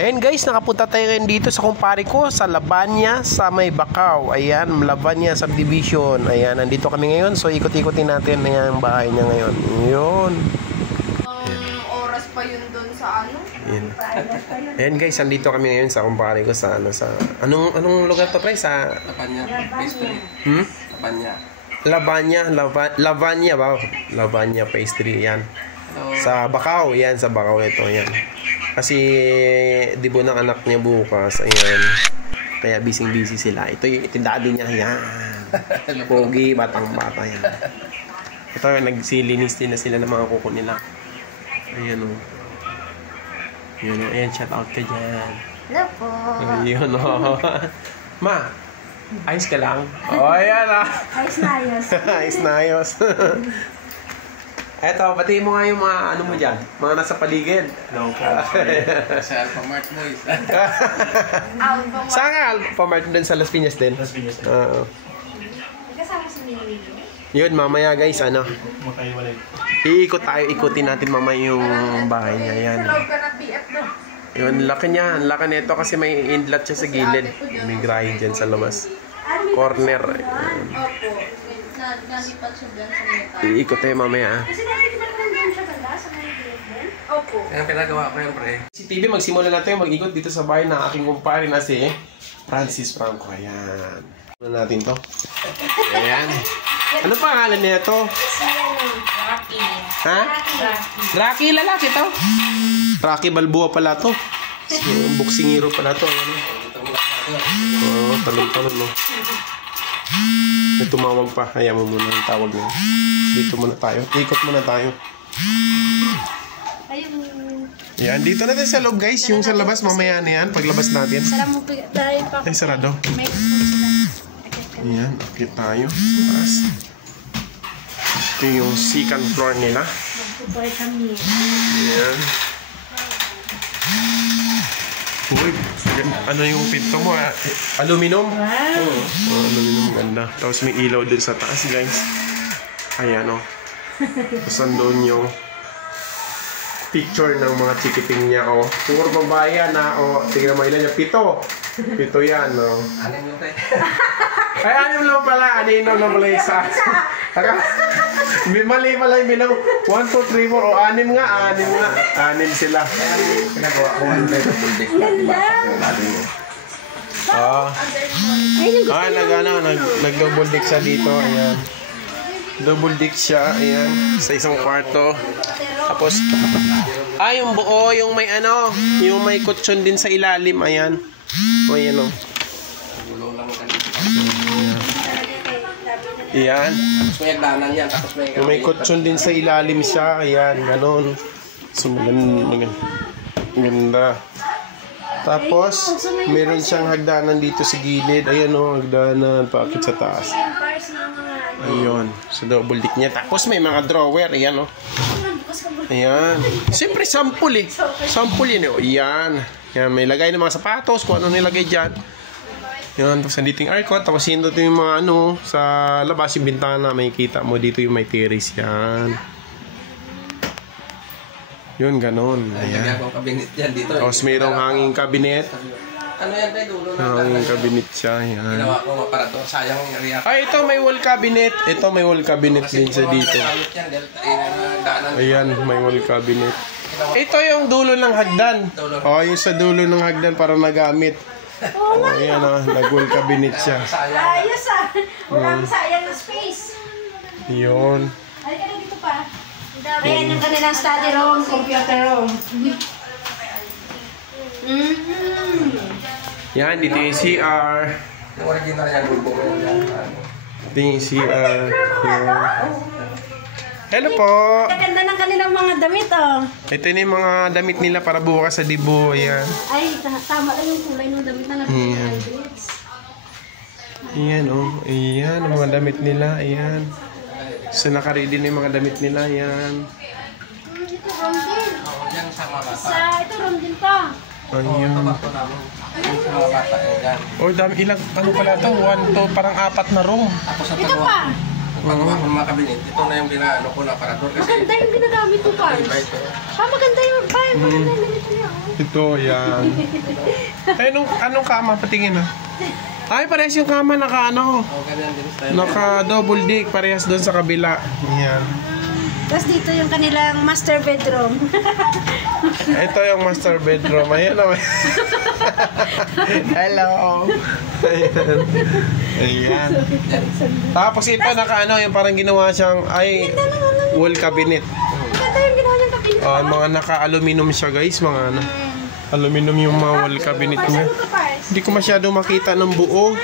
Ayan guys, nakapunta tayo ngayon dito sa kumpare ko sa Lavanya sa may Bacau. Ayan, Lavanya Subdivision. Ayan, nandito kami ngayon. So ikot-ikotin natin yung bahay niya ngayon. Yun. Oras pa yun doon sa ano? Ayan. Ayan guys, nandito kami ngayon sa kumpare ko sa anong lugar to, pre? Sa Lavanya pastry. Lavanya ba? Lavanya pastry, yan. Sa Bacau, yan, sa Bacau ito, yan. Kasi dibo ng anak niya bukas, ayan. Kaya busy sila. Ito yung daddy niya, yan. Pogi, batang-bata, yan. Ito, nagsilinis din na sila ng mga kuko nila. Ayan o. Ayan o, ayan, shout out ka dyan. Hello po. Ayan o. Ma, ayos ka lang? O, ayan o. Ayos na ayos. Ayos na ayos. Eto, batiin mo nga yung mga ano mo dyan, mga nasa paligid. No po. Sa Alphamart boys. Saan nga Alphamart din sa Las Piñas din? Las Piñas din. Kasama si Mimi. Yun, mamaya guys, ano, Magkaiwalay. iikot tayo, ikutin natin mamaya yung bahay niya. Yan. Sa loob ka ng BF no? Yun, laki niya. Ang laki nito kasi may inlet siya sa gilid. May grahe dyan sa labas. Corner. Opo. Nalipat siya dyan sa meta. Iikot tayo mamaya. Kasi dati pinagandaan siya ganda sa mga din. Opo. Ayan, pinagawa ko yung pre. Si TV, magsimula na tayo mag-ikot dito sa bahay na aking kumpare na si Francis Franco. Ayan. Ano natin to? Ayan. Ano pangalan niya to? Rocky. Ha? Rocky, lalaki to. Rocky Balboa pala to. Boxing hero pala to. Ayan. Oo, talong-talong no. May tumawag pa. Kaya mo muna yung tawag niya. Dito muna tayo. Ikot muna tayo. Yan, dito natin sa loob guys. Yung sa labas, mamaya na yan. Paglabas natin. Sarap mo tayo pa. Ay, sarado. Yan, akit tayo. Taas. Ito yung second floor nila. Magpupulit kami. Yan. Uy, ano yung pinto mo? Aluminum? Wow. Oh, aluminum, ganda. Tapos may ilaw din sa taas, guys. Ayan, o. Tapos andun yung picture ng mga chikiting niya, o. Puro babae yan, o. Tingnan mo ilan niya. Pito yan, o. Anin yung pre. Ay, anim lang pala. Anim lang pala isa. Mali pala yung binaw. 1, 2, 3, 4. O, anim nga. Anim sila. Pinagawa ko yung pre. Nag-double deck siya dito. Ayan. Double deck siya. Ayan. Sa isang kwarto. Tapos, yung buo, yung may ano, yung may kutsyon din sa ilalim. Ayan. O, ayan o. Ayan. Tapos may agdanan yan. Tapos may Yung may kutsyon din sa ilalim siya. Ayan, ganon. So, maganda. Tapos, meron siyang hagdanan dito sa gilid. Ayan o, hagdanan. Paakit sa taas. Ayun. So, double deck niya. Tapos, may mga drawer. Ayan o. Ayan. Siyempre, sample eh. Sample yun eh. Ayan. Ayan, may lagay ng mga sapatos. Kung ano nilagay dyan. Yan, tapos nandito yung aircon, tapos yun dito yung mga ano, sa labas yung bintana, may kita mo dito yung may terrace yan. Yun, ganon. Ayan. Lagyan ko kabinet dyan dito. Tapos mayroong hanging cabinet. Ano yan pre? Dulo na. Hanging cabinet siya, yan. Ginawa ko para to. Sayang yung area. Ay, ito may wall cabinet. Ito may wall cabinet din sa dito. Ayan, may wall cabinet. Ito yung dulo ng hagdan. Oh, yung sa dulo ng hagdan para nagamit. Oh, ayan ah, nag-wall cabinet siya. Ayos ah. Walang sayang na space. Yun. Ay, ka dito pa. Ayan ang kanilang study room, computer room. Yan, dito yung CR. Yung original yan, gulpo ko yan. Ito yung CR. Hello po! Kaganda ng kanilang mga damit oh. Ito na yung mga damit nila para bukas sa dibo. Ayan. Ay, tama lang yung kulay ng damit na Ayan. Ayan o. Ayan ang mga damit nila. Ayan. So nakaready na yung mga damit nila. Ayan. Ito rom din. Yan sa mga bata. Ito rom din to. Ayan. Ito namin. Sa mga bata. Yan. Oh, dami ilang ano pala ito? 1, 2, parang 4 na room. Tapos sa Ito pa. Pagawa ko ng mga kabinet, ito na yung ginaano ko na aparador kasi Maganda yung ginagamit mo, Pars. iba ito. Maganda yung Pars. Maganda yung ganito niya. Ito, yan. Ay, anong kama? Patingin na. Ay, parehas yung kama, naka ano. Oh, ganyan din style. Naka double dick, parehas doon sa kabila. Yan. Tapos dito yung kanilang master bedroom. Ito yung master bedroom. Ayan o. Hello. Ayan. Ayan. Tapos ito naka ano, yung parang ginawa siyang, ay, wall cabinet. Maganda yung ginawa niyang kabinet. Mga naka-aluminum siya guys, mga ano. Aluminum yung mga wall cabinet niya. Ano ka, Pars? Hindi ko masyado makita ng buo.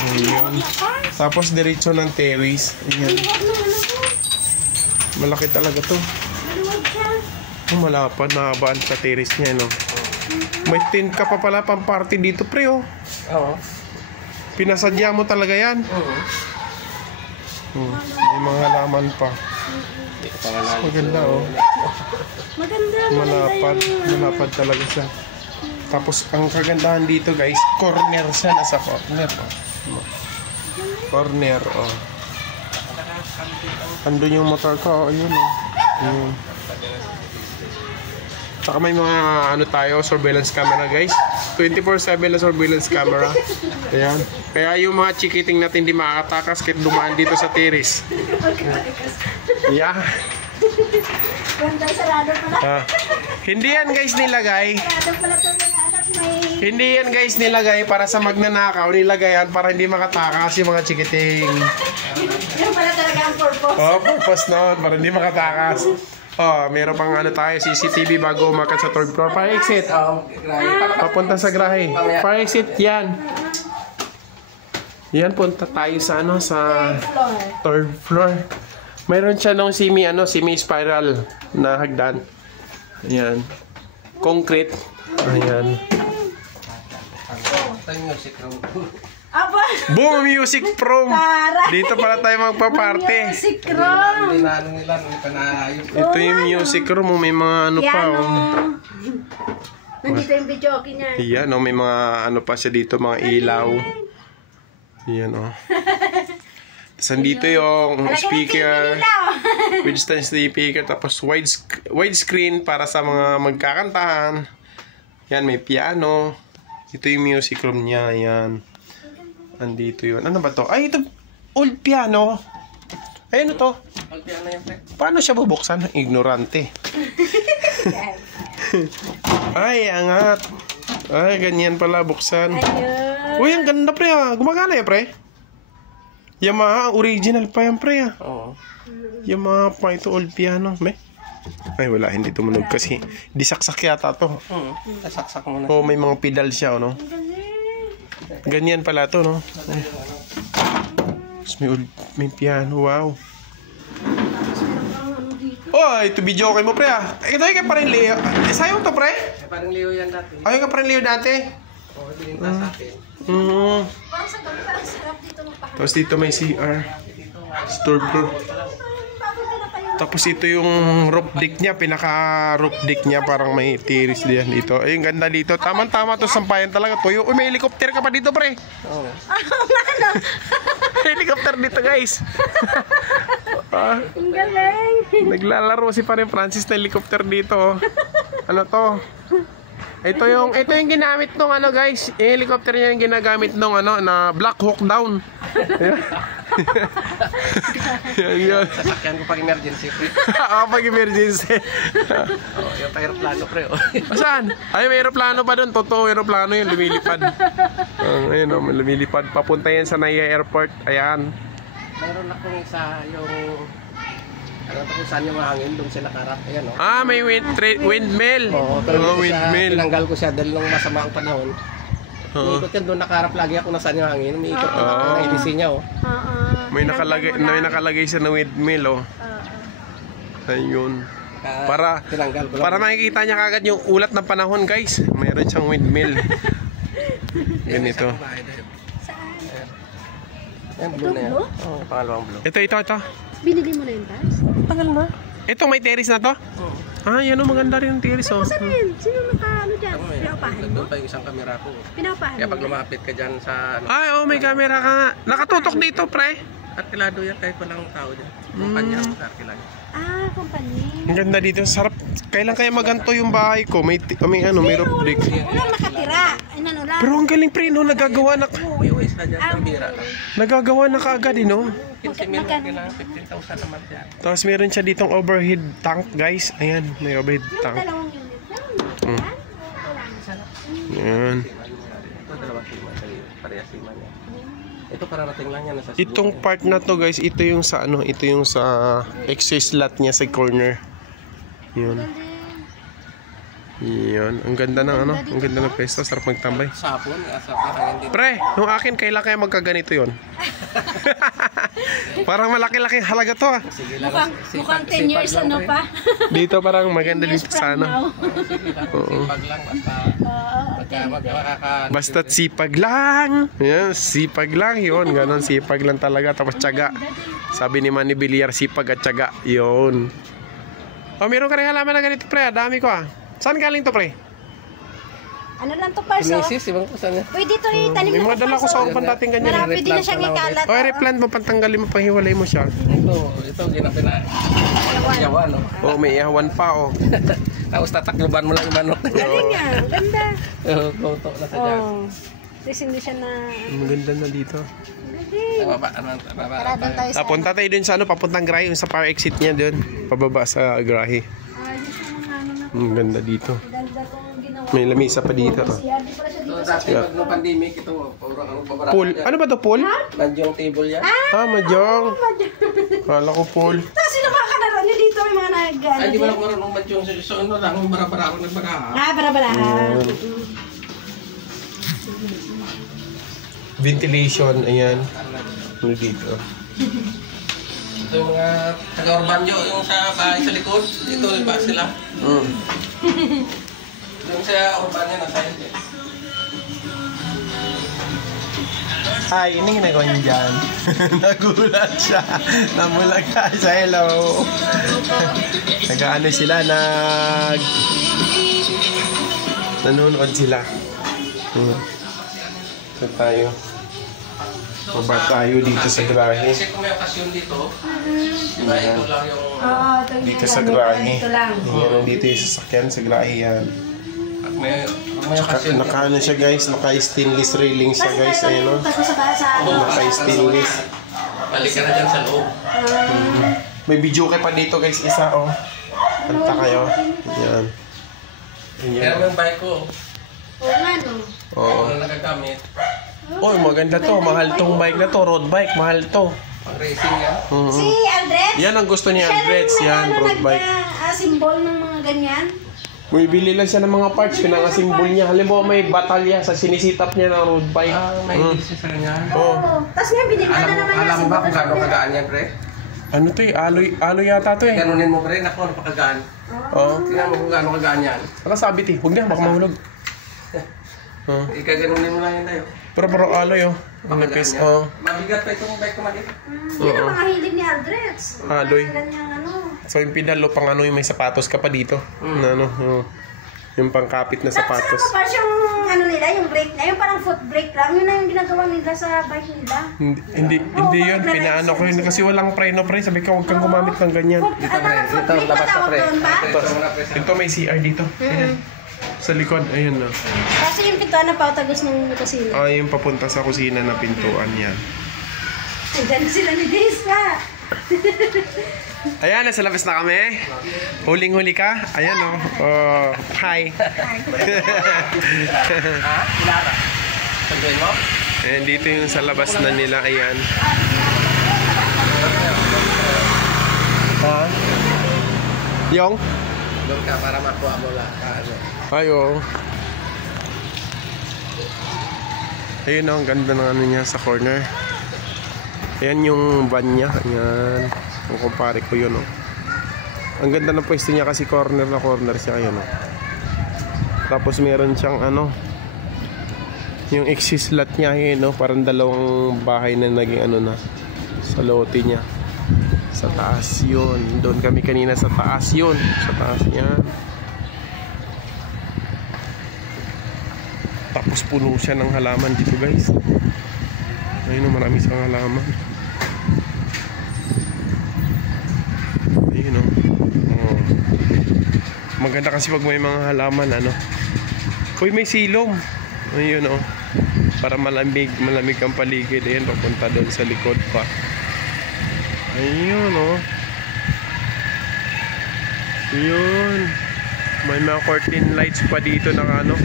Ayan. Tapos diretso ng terrace. Ayan. Malaki talaga to. Malapad, nakabaan sa terrace niya, no? May tent ka pa pala pang party dito, pre, oh. Oo. Pinasadya mo talaga yan. Oo. May mga halaman pa. Maganda, oh. Maganda. Malapad talaga siya. Tapos, ang kagandahan dito, guys, corner siya. Nasa corner, oh. Corner, oh. Andun yung motor ko, oh. Ayun, oh. Ayun. Saka may mga ano tayo, surveillance camera guys. 24/7 na surveillance camera. Ayan. Kaya yung mga chikiting natin di makakatakas kahit dumaan dito sa terrace. Yeah. Ganda, sarado pala. Hindi yan guys nilagay. Sarado pala ito mga anak may... Hindi yan guys nilagay para sa magnanakaw. Nilagay yan para hindi makatakas yung mga chikiting. Yan pala talaga ang purpose. Oh, purpose nun. Para hindi makatakas. Oh, meron pang ano tayo, CCTV bago umakyat sa third floor. Fire exit. Papunta sa grahe. Fire exit, yan. Yan, punta tayo sa ano, sa third floor. Mayroon siya nung semi-spiral na hagdan. Ayan. Concrete. Ayan. Ito yung music room. Aba! Boom! Music prom! Tara! Dito pala tayo magpa-party. Music room! Hindi na ano nila, hindi pa naayos. Ito yung music room. May mga ano pa. Piano. Oh. Nandito yung video okay niya. Yan, oh, may mga ano pa siya dito, mga ilaw. Yan, oh. Tapos nandito yung speaker, with stand speaker, tapos widescreen para sa mga magkakantahan. Yan, may piano. Ito yung music room niya, yan. Andito yun. Ano ba to? Ay, ito, old piano. Ay, ano to? Pag piano yung pre. Paano siya bubuksan? Ignorante. Ay, angat. Ay, ganyan pala buksan. Ayun. Uy, ang ganda pre ah. Gumagana yan pre. Yamaha, original pa yan pre ah. Oo. Yamaha pa ito, old piano. May? Ay, wala. Hindi tumunog kasi. Di saksak yata to. Sasaksak mo na. Oh, may mga pedal siya, no? Ganyan pala to, no? Ay. Tapos may piano, wow. Oh, ito video okay mo, pre, ah. Ito yung ka pa rin Leo. Sa'yo to, pre? Parang Leo yan dati. Ay, ka pa rin Leo dati. Oo, bininta sa atin. Parang sa gabi, parang sarap dito magpahanap. Tapos dito may CR. Store floor. Tapos ito yung roof deck niya, pinaka-roof deck niya, parang may terrace diyan dito. Ay, ang ganda dito. Tama-tama to, sampayan talaga. Tuyo. Uy, may helicopter ka pa dito, pre. Oo. Helicopter dito, guys. Ang galing. Naglalaro si Pare Francis na helicopter dito. Ano to? Ito yung ginamit nung ano, guys. Yung helicopter niya yung ginagamit nung ano, na Black Hawk Down. Yan. Sasakyan ko pag emergency pre. Pag emergency. Oo, yung aeroplano pre. Saan? Ay, may aeroplano pa doon. Totoo, aeroplano yun. Lumilipad. Ayun, oh, lumilipad. Papunta yan sa Naya Airport. Ayan. Mayroon akong isa yung... Ano kung saan yung hangin, doon sila karap. Ayan o. Ah, may windmill. Oo, pero Oh, windmill. Tinanggal ko siya dahil nung masama ang panahon. Umiikot yan doon, nakaharap lagi ako na saan yung hangin. Umiikot ang EDC niya oh. May nakalagay siya na windmill, oh. Ayun. Para Tinanggal ko lang. Para makikita niya kagad yung ulat ng panahon, guys. Mayroon siyang windmill. Ganito. Ayan, blue na yan. Oo, pangalawang blue. Ito. Binili mo na yun, Pars? Tagal na. Ito, may terrace na to? Oo. Ah, yan o, maganda rin yung tiris oh. Saan yun? Sino naka-ano dyan? Pinaupahan mo? Doon pa yung isang camera ko. Pinaupahan Kaya mo? pag lumapit ka dyan sa ano, Ay, oh, may camera ka nga. Nakatutok dito, pre. arkilado yan kahit walang tao dyan. Kumpanya ang arkilado. Ah, company. Ang ganda dito, sarap. Kailan kaya maganto yung bahay ko? May roof break. Walang nakatira. Ano lang. Pero ang galing pre, no, nagagawa na Uwi-uwi sila dyan, ang bira lang. nagagawa na kaagad, eh, no? 15 mil lang kailangan, 15,000 naman yan. Tapos meron siya ditong overhead tank, guys. Ayan, may overhead tank. Dalawang unit lang. Ayan. Ito, dalawang siman sa'yo. Parehas siman yan. Ito kararating lang yan. Nasa Itong part na to, guys, ito yung sa ano, ito yung sa excess lot niya sa corner. Yun. Yan, ang ganda ng ano, ang ganda ng pwesto, sarap magtambay. sapon, asap na hangin dito. Pre, yung akin, kailan kaya magkaganito yon? Parang malaki-laki halaga to ah. Sige lang. Mukhang 10 years ano pa. Dito parang maganda dito sana. Sige lang, sipag lang. Basta Basta't sipag lang. Yan, sipag lang yun. Ganon, sipag lang talaga. Tapos tiyaga. Sabi ni Manny Villar, sipag at tiyaga. Yun. Oh, meron ka rin halaman na ganito, pre. Dami ko ah. Saan galing to, pre? Ano lang to, Parso? Misis, ibang ko saan yan. Pwede to itanim May mo mga to, dala ko Parso. sa upan dating ganyan. Marami, pwede na siyang ikalat. O, replant mo, pantanggalin mo, pahiwalay mo siya. Ito, ginapina. Yawan, no? Oh, may ihawan pa, oh. Tapos tatakluban mo lang yung manok. Galing nga, ganda. Toto na sa dyan. Oh. Tapos hindi siya na... Maganda na dito. Galing. Tara, doon tayo sa... Punta tayo dun sa ano, papuntang Grahe, yung sa fire exit niya dun. Pababa sa Grahe. Ayos naman ano na. Ang ganda dito. Ganda kong ginawa. May lamisa pa dito. Oh. Siya, di pala siya dito. Dati pag nung pandemic, ito, puro ang babara. Pool. Ano ba to, pool? Nandiyo table yan. Ah, Mahjong. Kala ko pool. Tapos sino mga kanaro niyo dito, may mga nag... Ay, di ba lang marunong madyong sa ano lang, bara-bara ako nagbara. Ah, bara-barahan. Ventilation, ayan. Ano dito? Ito yung mga taga-urbanyo, yung sa bahay sa likod. Ito yung ba sila. Yung sa urbanyo na sa hindi. Hi, ano ginagawa niyo dyan? Nagulat siya. Namulag ka sa hello. Nag-ano sila, nanonood sila. So tayo. Baba tayo dito sa Grahe. Kasi kung may okasyon dito, di ba ito lang yung... Oo, Dito sa Grahe. Dito lang. Yan, dito yung sasakyan sa Grahe yan. Pag may okasyon dito. Naka-ano siya guys, naka-stainless railing siya guys. Ayan o. Tapos sa Naka-stainless. Balik ka na dyan sa loob. May video kay pa dito guys, isa oh. Kanta kayo. Yan. Kaya Yan. yung bike ko, Oo nga, no. Oo. kung nagagamit, Oy, maganda to. Mahal tong bike na to. Road bike. Mahal to. pang racing yan. Si Aldred? Yan ang gusto ni Andres. Yan, road bike. Simbol ng mga ganyan. Bumibili lang siya ng mga parts. Pinangasimbol niya. Halimbawa may batalya sa sinisitap niya ng road bike. May isa sa kanya. Oh. Tapos ngayon, binigyan na naman Alam mo ba kung gano'ng kagaan yan, pre? Ano to eh? Aloy yata to eh. Ganunin mo, pre. Naku, ano pa kagaan? Oo. Tingnan mo kung gano'ng kagaan yan. Saka sabit eh. Huwag na, baka mahulog. Oh. Ikaganunin mo lang yun tayo. Pero aloy oh. Manipis. Oh. Mabigat pa itong bike ko mali. Yun ang mga hilig ni Aldreds. Aloy. Ganyang ano. So yung pedal pang ano yung may sapatos ka pa dito. Na ano, yung pangkapit na Tapos sapatos. ano pa yung ano nila, yung brake na, yung parang foot brake lang. Yun na yung ginagawa nila sa bike nila. Hindi yun, pinaano ko yun kasi walang preno pre, sabi ko huwag kang gumamit ng ganyan. Dito, pre. Dito, labas na, pre. Ito may CR dito. Ayan. Sa likod, ayun na. Kasi yung pintuan na pautagos ng kusina. Ah, yung papunta sa kusina na pintuan yan. Andyan sila ni Days pa. Ayan, nasa labas na kami. Huling-huli ka. Ayan o. Oh. Hi. Ilara. Sabihin mo? Ayan, dito yung sa labas na nila. Ayan. Ha? Yung? Doon ka para makuha mo lang. Ayo. Ayun o, ang ganda ng ano niya sa corner. Ayan yung van niya. Ayan. Ang kumpare ko yun o. Ang ganda ng pwesto niya kasi corner na corner siya. Ayan o. Tapos meron siyang ano, yung exit lot niya. Ayan o, parang dalawang bahay na naging ano na sa lote niya. Sa taas yun. Doon kami kanina sa taas yun. Sa taas yan. Tapos puno siya ng halaman dito guys. Ayun o, marami siyang halaman. Ayun o. Oh. Maganda kasi pag may mga halaman ano. Uy, may silong. Ayun o. Para malamig ang paligid. Ayun, papunta doon sa likod pa. Ayun o. Ayun. May mga curtain lights pa dito na ano.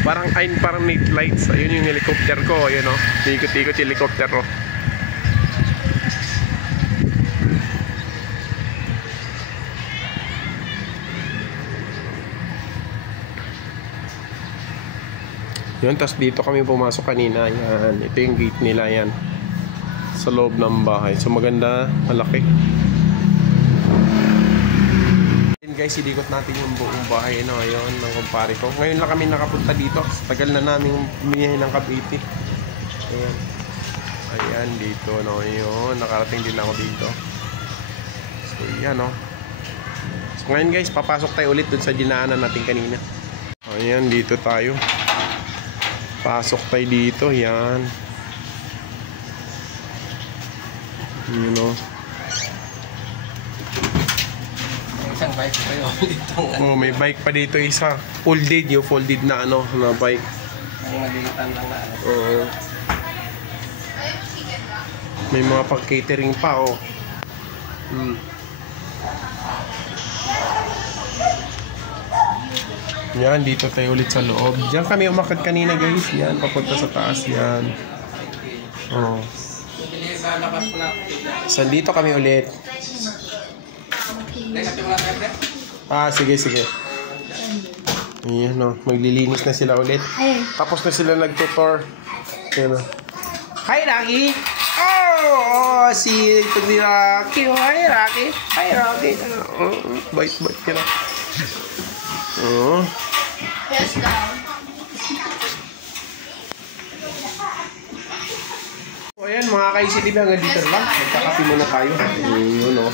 Parang night lights. Ayun yung helicopter ko. Ayun o. Ikot-ikot yung helicopter ko. Yun, tapos dito kami pumasok kanina. Yan. Ito yung gate nila yan. Sa loob ng bahay. So maganda, malaki. Guys, idikot natin yung buong bahay no, ayun, ng kumpare ko. Ngayon lang kami nakapunta dito. Tagal na namin bumiyahe ng Cavite. Ayan. Ayan, dito no, yun. Nakarating din ako dito. So, yan no. So, ngayon guys, papasok tayo ulit dun sa dinaanan natin kanina. Ayan, dito tayo. Pasok tayo dito, yan. You know. Isang bike pa yun dito. Oh, may bike pa dito isa. Folded, yung folded na ano, na bike. Ang malilitan lang na ano. Oo. May mga pag-catering pa, oh. Yan, dito tayo ulit sa loob. Diyan kami umakyat kanina, guys. Yan, papunta sa taas, yan. Oh. So, dito kami ulit. Sige. Ayan, no. Maglilinis na sila ulit. Tapos na sila nagtutor. Ayan, no. Hi, Rocky! Oh, si ito ni Rocky. Hi, Rocky. Hi, Rocky. Bait ka na. Oh. Yes, down. So, ayan, mga ka-ICTV, hanggang dito lang. Magkakapi muna tayo. Yun, no.